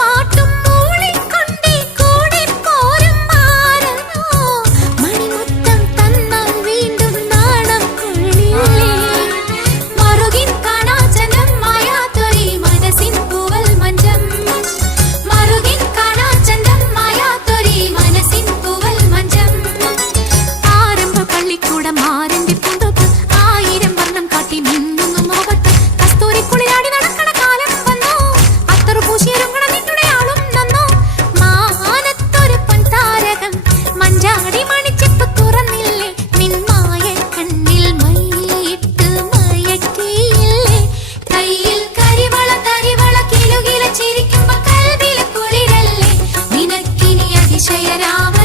पास ചിരിക്കുമ്പോ